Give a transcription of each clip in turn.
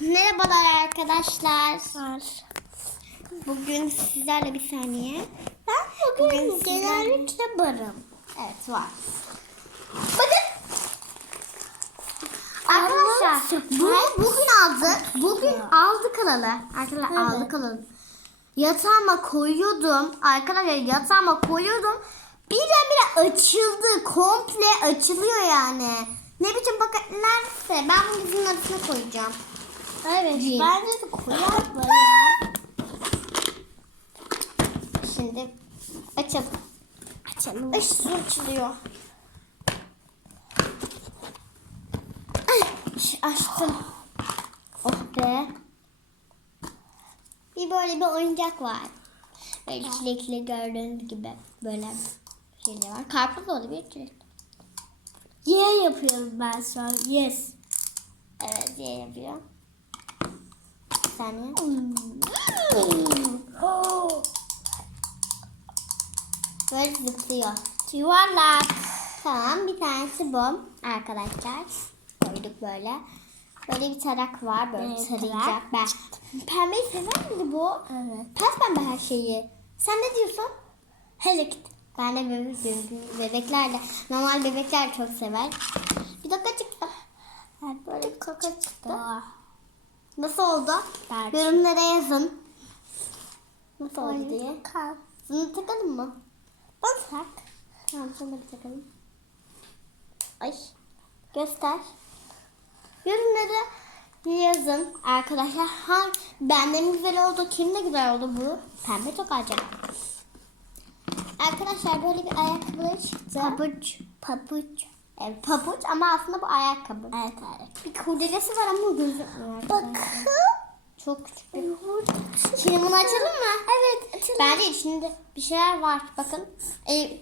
Merhabalar arkadaşlar. Bugün sizlerle bir saniye. Ben bugün, Bugün sizlerle- genellikle varım. Evet var. Bakın. Arkadaşlar bu, bugün aldık. Bugün aldık alalı. Arkadaşlar Evet. aldık alalı. Yatağıma koyuyordum. Arkadaşlar yatağıma koyuyordum. Birdenbire açıldı. Komple açılıyor yani. Ne biçim paketlerse ben bunu dizinin arasına koyacağım. Evet. Değil. Bence de koyar ya. Şimdi açalım. Açalım. Ay su açılıyor. Açtım. Oh be. Bir böyle bir oyuncak var. Böyle çilekli gördüğünüz gibi böyle şeyler var. Karpuz da olabilir çilek. Ye yapıyorum ben şu an. Yes. Evet diye yapıyor. Bir saniye. Oh. Böyle zıplıyor. Yuvarlak. Tamam bir tanesi bu arkadaşlar. Koyduk böyle. Böyle bir tarak var böyle Evet, tarayacak. Ben pembeyi sever miydi bu? Evet. Pes pembe her şeyi. Sen ne diyorsun? Hele git. Ben de bebek, bebek, bebekler de normal bebekler çok sever. Bir dakika çıktı. Evet, Böyle kaka çıktı. Nasıl oldu? Belki. Yorumlara yazın. Nasıl oldu diye. Kal. Bunu takalım mı? Bana tak. Tamam sana bir takalım. Ay. Göster. Yorumlara yazın arkadaşlar. Ha, benden güzel oldu? Kimde güzel oldu bu? Pembe çok acaba. Arkadaşlar böyle bir ayakkabıları çıktı. Pabuç. Pabuç. Evet pabuç ama aslında bu ayakkabı. Evet evet. Bir kurdelesi var ama gözükmüyor. Bakın. Çok küçük bir Şimdi bunu açalım mı? Evet açalım. Bence içinde bir şeyler var. Bakın. E,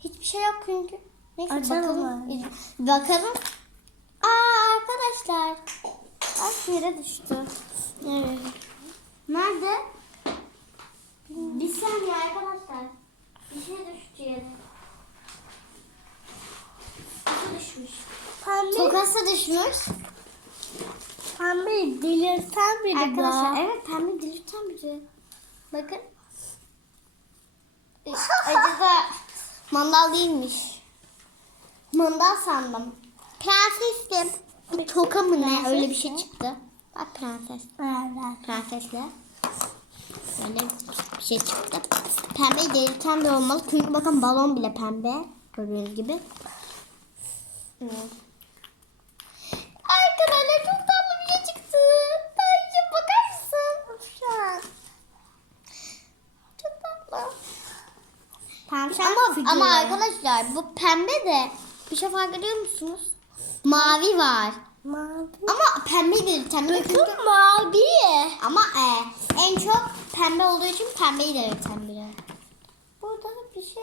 hiçbir şey yok çünkü. Neyse Açalım bakalım. Bakalım. Aa arkadaşlar. Ay yere düştü. Evet. Nerede? Bir saniye arkadaşlar. Şey düştü yere. Şey düşmüş. Pembe. Tokası düşmüş. Pembe delirten biri Arkadaşlar bu. evet pembe delirten biri. Bakın. E, Acaba mandal değilmiş. Mandal sandım. Prensestim. Bir toka mı ne öyle bir şey çıktı. Bak prenses. Evet. Prensesle. Böyle bir şey çıktı. Pembe delirten de olmalı. Çünkü bakın balon bile pembe. Gördüğünüz gibi. Evet. Arkadaşlar çok tatlı bir şey çıktı. Dayıcım bakar mısın? Çok tatlı. Tavşan Ama, figürü. ama arkadaşlar bu pembe de bir şey fark ediyor musunuz? Mavi var. Mavi. Ama pembe değil. Pembe. Bakın mavi. Ama e, en çok pembe olduğu için pembeyi de öğreten biri. Burada bir şey.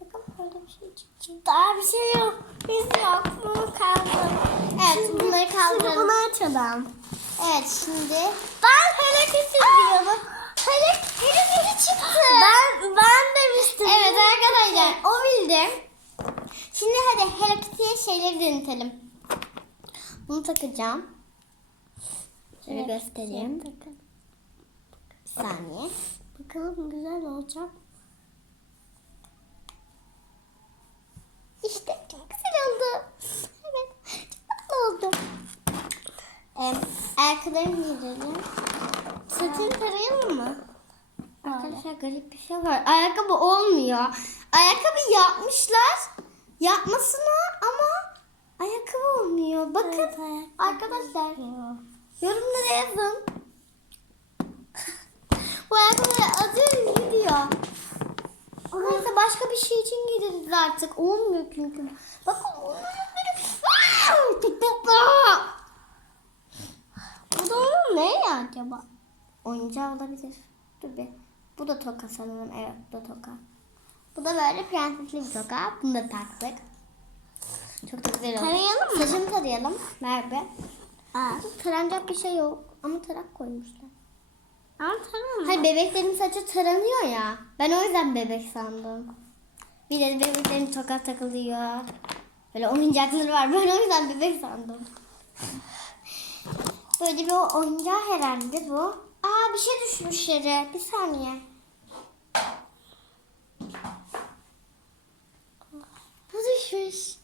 Bakın böyle bir şey çıktı. Daha bir şey yok. Biz yok. Bunu kaldır. Evet Şimdi- bunları Şimdi kaldıralım. bunu açalım. Evet şimdi. Ben hele kesin diyorum. Hele hele biri çıktı. Ben ben demiştim. Evet arkadaşlar o bildi. Şimdi hadi Hello Kitty'ye şeyleri denetelim. Bunu takacağım. Şöyle göstereyim. Bakın. Saniye. Bakalım güzel olacak. İşte çok güzel oldu. Evet. Çok tatlı oldu. Ee, ayakkabılarımı giydirelim. Saçını tarayalım mı? Arkadaşlar garip bir şey var. Ayakkabı olmuyor. Ayakkabı yapmışlar. Yapmasına ama ayakkabı olmuyor. Bakın Evet, ayakkabı arkadaşlar yorumlara yazın. Bu ayakkabıları atıyorum gidiyor. Neyse başka bir şey için gideriz artık. Olmuyor çünkü. Bakın bu ayakları. Aa, tık tık tık. Bu da onun ne ya acaba? Oyuncağı olabilir. Dur bir. Bu da toka sanırım. Evet bu da toka. Bu da böyle prensesli bir toka. Bunu da taktık. Çok da güzel oldu. Tarayalım mı? Saçını tarayalım. Merve. Aa. Taranacak bir şey yok. Ama tarak koymuşlar. Hayır bebeklerin saçı taranıyor ya. Ben o yüzden bebek sandım. Bir de bebeklerin toka takılıyor. Böyle oyuncakları var. Ben o yüzden bebek sandım. Böyle bir oyuncağı herhalde bu. Aa bir şey düşmüş yere. Bir saniye. Bu düşmüş.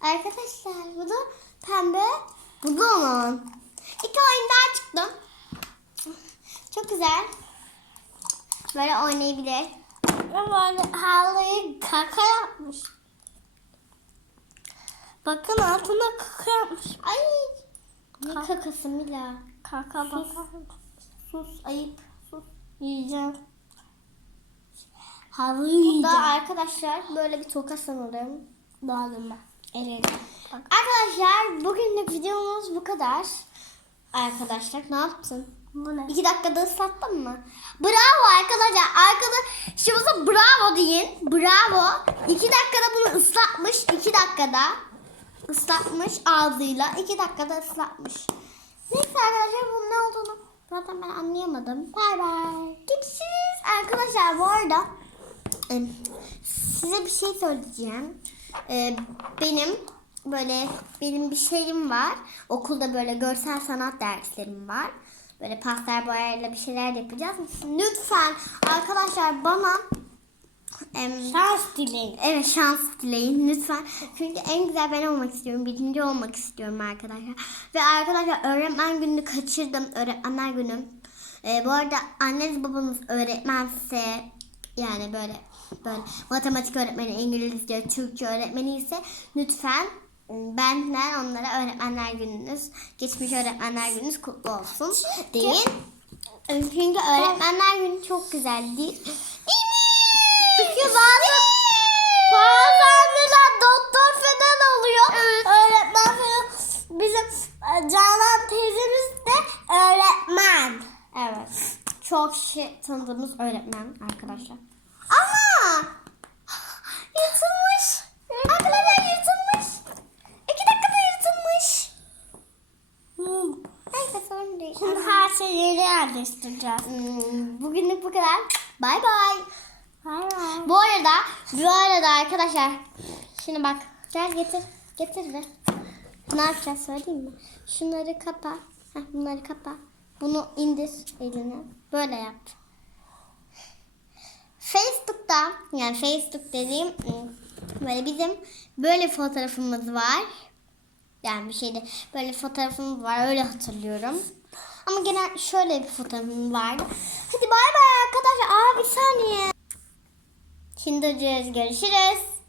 Arkadaşlar bu da pembe. Bu da onun. İki oyuncağı çıktı. Çok güzel. Böyle oynayabilir. Böyle halıyı kaka yapmış. Bakın altına kaka yapmış. Ay. Ne kakası Mila. Kaka Sus. bakar Sus ayıp. Sus. Yiyeceğim. Halı yiyeceğim. arkadaşlar böyle bir toka sanırım. Dağılma. Evet. Arkadaşlar bugünlük videomuz bu kadar. Arkadaşlar ne yaptın? Bu ne? İki dakikada ıslattın mı? Bravo arkadaşlar. Arkadaşımıza bravo deyin. Bravo. İki dakikada bunu ıslatmış. İki dakikada ıslatmış ağzıyla. İki dakikada ıslatmış. Neyse arkadaşlar bunun ne olduğunu zaten ben anlayamadım. Bay bay. Görüşürüz. Arkadaşlar bu arada size bir şey söyleyeceğim. E, benim böyle benim bir şeyim var. Okulda böyle görsel sanat derslerim var. Böyle pastel boyayla bir şeyler yapacağız. Lütfen arkadaşlar bana em, Şans dileyin. Evet şans dileyin lütfen. Çünkü en güzel ben olmak istiyorum. Birinci olmak istiyorum arkadaşlar. Ve arkadaşlar öğretmen gününü kaçırdım. Öğretmenler günü. Ee, bu arada anneniz babanız öğretmense yani böyle böyle matematik öğretmeni, İngilizce, Türkçe öğretmeni ise lütfen benden onlara öğretmenler gününüz, geçmiş öğretmenler gününüz kutlu olsun deyin. Çünkü öğretmenler günü çok güzel değil. Çünkü bazı bazı anneler doktor falan oluyor. Öğretmen falan. Bizim e, Canan teyzemiz de öğretmen. Evet. Çok şey tanıdığımız öğretmen arkadaşlar. Aha! Yırtılmış. Arkadaşlar yırtılmış. İki dakikada yırtılmış. Hmm. Neyse sorun değil. Şimdi her şeyi yerleştireceğiz. Hmm, Bugünlük bu kadar. Bay bay. Bu arada, bu arada arkadaşlar. Şimdi bak. Gel getir. Getir de. Ne yapacağız söyleyeyim mi? Şunları kapa. Heh, bunları kapa. Bunu indir eline. Böyle yap. Facebook'ta yani Facebook dediğim ım, böyle bizim böyle fotoğrafımız var. Yani bir şeyde böyle fotoğrafımız var öyle hatırlıyorum. Ama genel şöyle bir fotoğrafım vardı. Hadi bay bay arkadaşlar. Aa bir saniye. Şimdi görüşürüz.